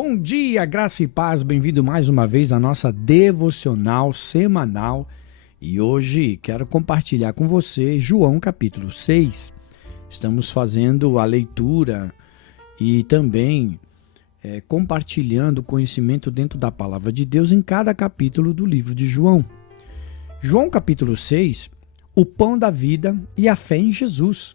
Bom dia, graça e paz, bem-vindo mais uma vez à nossa devocional semanal e hoje quero compartilhar com você João capítulo 6. Estamos fazendo a leitura e também compartilhando conhecimento dentro da palavra de Deus em cada capítulo do livro de João. João capítulo 6, o pão da vida e a fé em Jesus.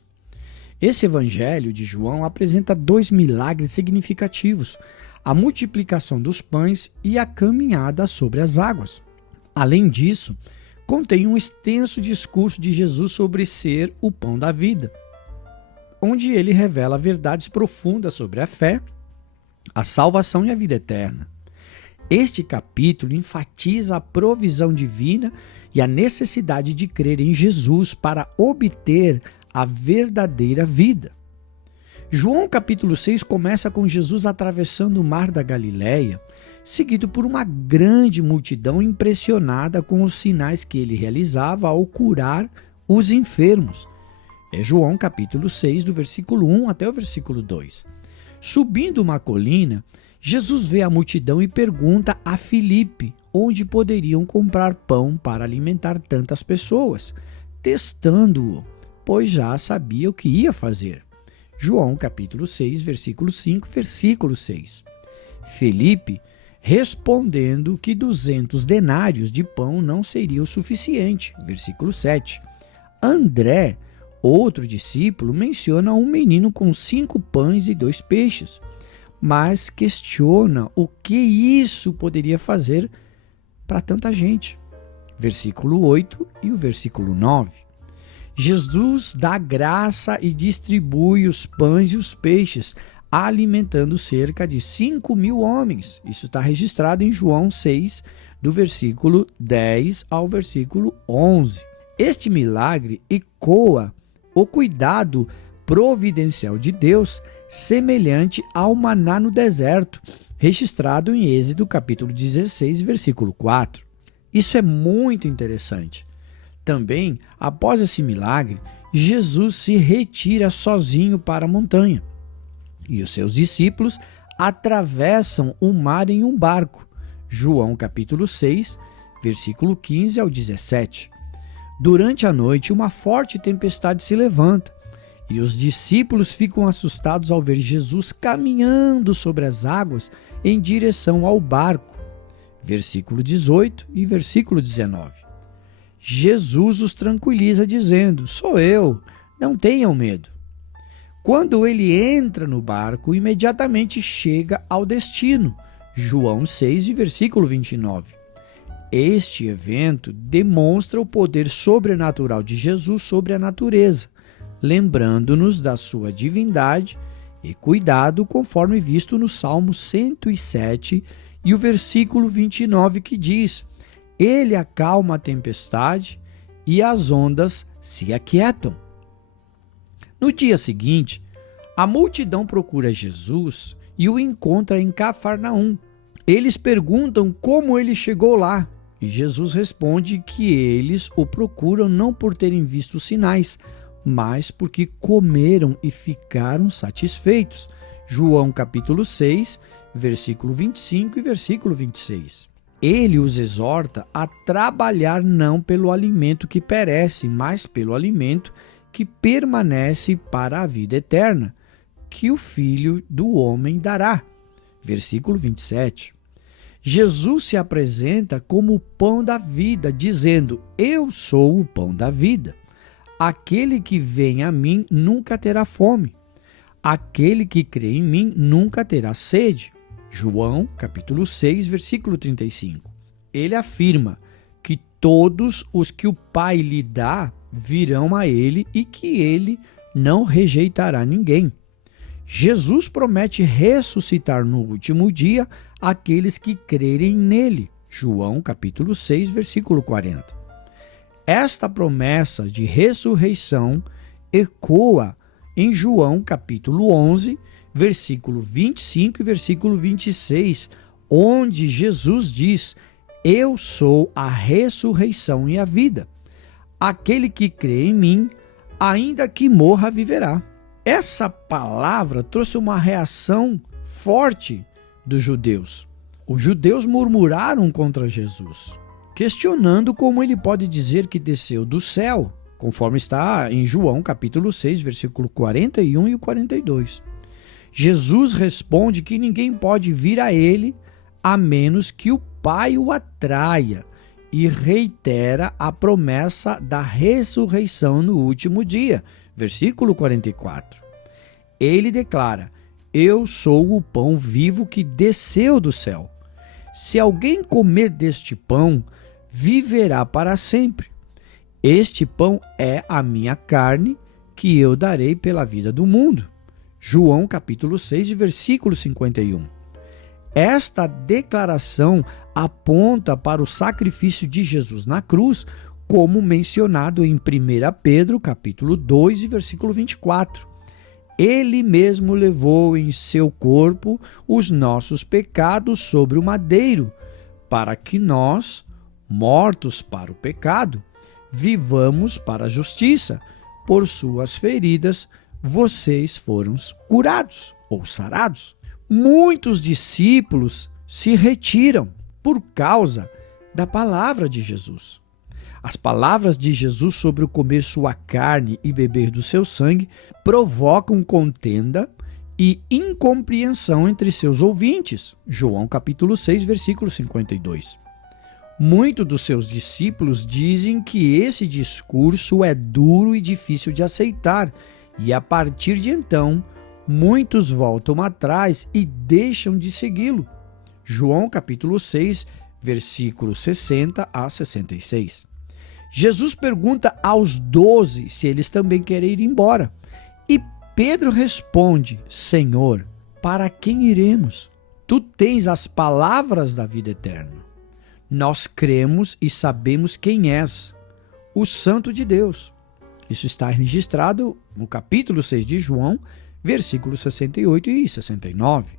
Esse evangelho de João apresenta dois milagres significativos: a multiplicação dos pães e a caminhada sobre as águas. Além disso, contém um extenso discurso de Jesus sobre ser o pão da vida, onde ele revela verdades profundas sobre a fé, a salvação e a vida eterna. Este capítulo enfatiza a provisão divina e a necessidade de crer em Jesus para obter a verdadeira vida. João capítulo 6 começa com Jesus atravessando o mar da Galileia, seguido por uma grande multidão impressionada com os sinais que ele realizava ao curar os enfermos. É João capítulo 6, do versículo 1 até o versículo 2. Subindo uma colina, Jesus vê a multidão e pergunta a Filipe onde poderiam comprar pão para alimentar tantas pessoas, testando-o, pois já sabia o que ia fazer. João capítulo 6, versículo 5, versículo 6. Filipe, respondendo que 200 denários de pão não seria o suficiente. Versículo 7. André, outro discípulo, menciona um menino com 5 pães e 2 peixes, mas questiona o que isso poderia fazer para tanta gente. Versículo 8 e o versículo 9. Jesus dá graça e distribui os pães e os peixes, alimentando cerca de 5.000 homens. Isso está registrado em João 6, do versículo 10 ao versículo 11. Este milagre ecoa o cuidado providencial de Deus, semelhante ao maná no deserto, registrado em Êxodo capítulo 16, versículo 4. Isso é muito interessante. Também, após esse milagre, Jesus se retira sozinho para a montanha e os seus discípulos atravessam o mar em um barco. João capítulo 6, versículo 15 ao 17. Durante a noite, uma forte tempestade se levanta e os discípulos ficam assustados ao ver Jesus caminhando sobre as águas em direção ao barco. Versículo 18 e versículo 19. Jesus os tranquiliza dizendo: sou eu, não tenham medo. Quando ele entra no barco, imediatamente chega ao destino. João 6, versículo 29. Este evento demonstra o poder sobrenatural de Jesus sobre a natureza, lembrando-nos da sua divindade e cuidado, conforme visto no Salmo 107 e o versículo 29, que diz: ele acalma a tempestade e as ondas se aquietam. No dia seguinte, a multidão procura Jesus e o encontra em Cafarnaum. Eles perguntam como ele chegou lá e Jesus responde que eles o procuram não por terem visto sinais, mas porque comeram e ficaram satisfeitos. João capítulo 6, versículo 25 e versículo 26. Ele os exorta a trabalhar não pelo alimento que perece, mas pelo alimento que permanece para a vida eterna, que o Filho do Homem dará. Versículo 27. Jesus se apresenta como o pão da vida, dizendo: eu sou o pão da vida. Aquele que vem a mim nunca terá fome. Aquele que crê em mim nunca terá sede. João, capítulo 6, versículo 35. Ele afirma que todos os que o Pai lhe dá virão a ele e que ele não rejeitará ninguém. Jesus promete ressuscitar no último dia aqueles que crerem nele. João, capítulo 6, versículo 40. Esta promessa de ressurreição ecoa em João, capítulo 11, versículo 25 e versículo 26, onde Jesus diz: eu sou a ressurreição e a vida. Aquele que crê em mim, ainda que morra, viverá. Essa palavra trouxe uma reação forte dos judeus. Os judeus murmuraram contra Jesus, questionando como ele pode dizer que desceu do céu, conforme está em João capítulo 6, versículo 41 e 42. Jesus responde que ninguém pode vir a ele a menos que o Pai o atraia e reitera a promessa da ressurreição no último dia, versículo 44. Ele declara: eu sou o pão vivo que desceu do céu. Se alguém comer deste pão, viverá para sempre. Este pão é a minha carne, que eu darei pela vida do mundo. João capítulo 6, versículo 51. Esta declaração aponta para o sacrifício de Jesus na cruz, como mencionado em 1 Pedro capítulo 2, versículo 24. Ele mesmo levou em seu corpo os nossos pecados sobre o madeiro, para que nós, mortos para o pecado, vivamos para a justiça. Por suas feridas, vocês foram curados ou sarados. Muitos discípulos se retiram por causa da palavra de Jesus. As palavras de Jesus sobre o comer sua carne e beber do seu sangue provocam contenda e incompreensão entre seus ouvintes. João capítulo 6, versículo 52. Muitos dos seus discípulos dizem que esse discurso é duro e difícil de aceitar, e a partir de então, muitos voltam atrás e deixam de segui-lo. João capítulo 6, versículos 60 a 66. Jesus pergunta aos 12 se eles também querem ir embora. E Pedro responde: Senhor, para quem iremos? Tu tens as palavras da vida eterna. Nós cremos e sabemos quem és, o Santo de Deus. Isso está registrado no capítulo 6 de João, versículos 68 e 69.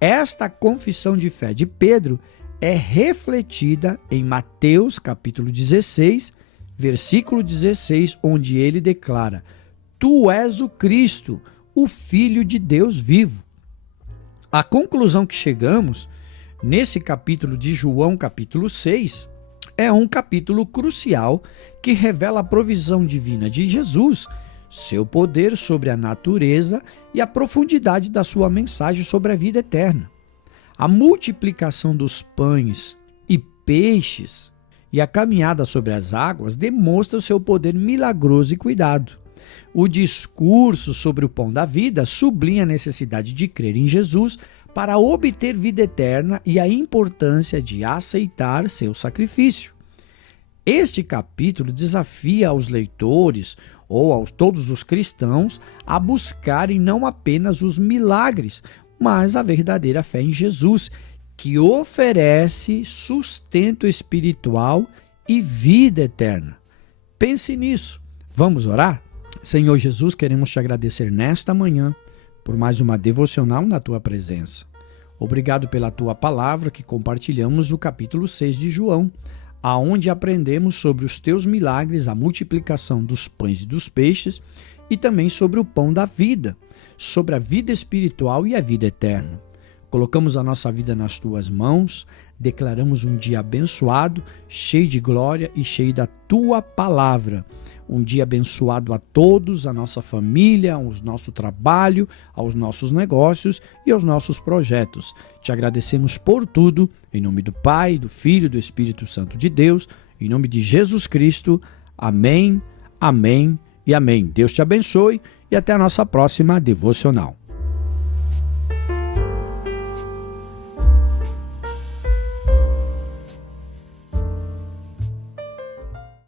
Esta confissão de fé de Pedro é refletida em Mateus capítulo 16, versículo 16, onde ele declara: Tu és o Cristo, o Filho de Deus vivo. A conclusão que chegamos nesse capítulo de João, capítulo 6, é um capítulo crucial que revela a provisão divina de Jesus, seu poder sobre a natureza e a profundidade da sua mensagem sobre a vida eterna. A multiplicação dos pães e peixes e a caminhada sobre as águas demonstra o seu poder milagroso e cuidado. O discurso sobre o pão da vida sublinha a necessidade de crer em Jesus para obter vida eterna e a importância de aceitar seu sacrifício. Este capítulo desafia aos leitores ou a todos os cristãos a buscarem não apenas os milagres, mas a verdadeira fé em Jesus, que oferece sustento espiritual e vida eterna. Pense nisso. Vamos orar? Senhor Jesus, queremos te agradecer nesta manhã por mais uma devocional na tua presença. Obrigado pela tua palavra que compartilhamos no capítulo 6 de João, aonde aprendemos sobre os teus milagres, a multiplicação dos pães e dos peixes, e também sobre o pão da vida, sobre a vida espiritual e a vida eterna. Colocamos a nossa vida nas tuas mãos, declaramos um dia abençoado, cheio de glória e cheio da tua palavra. Um dia abençoado a todos, a nossa família, ao nosso trabalho, aos nossos negócios e aos nossos projetos. Te agradecemos por tudo, em nome do Pai, do Filho e do Espírito Santo de Deus, em nome de Jesus Cristo. Amém, amém e amém. Deus te abençoe e até a nossa próxima devocional.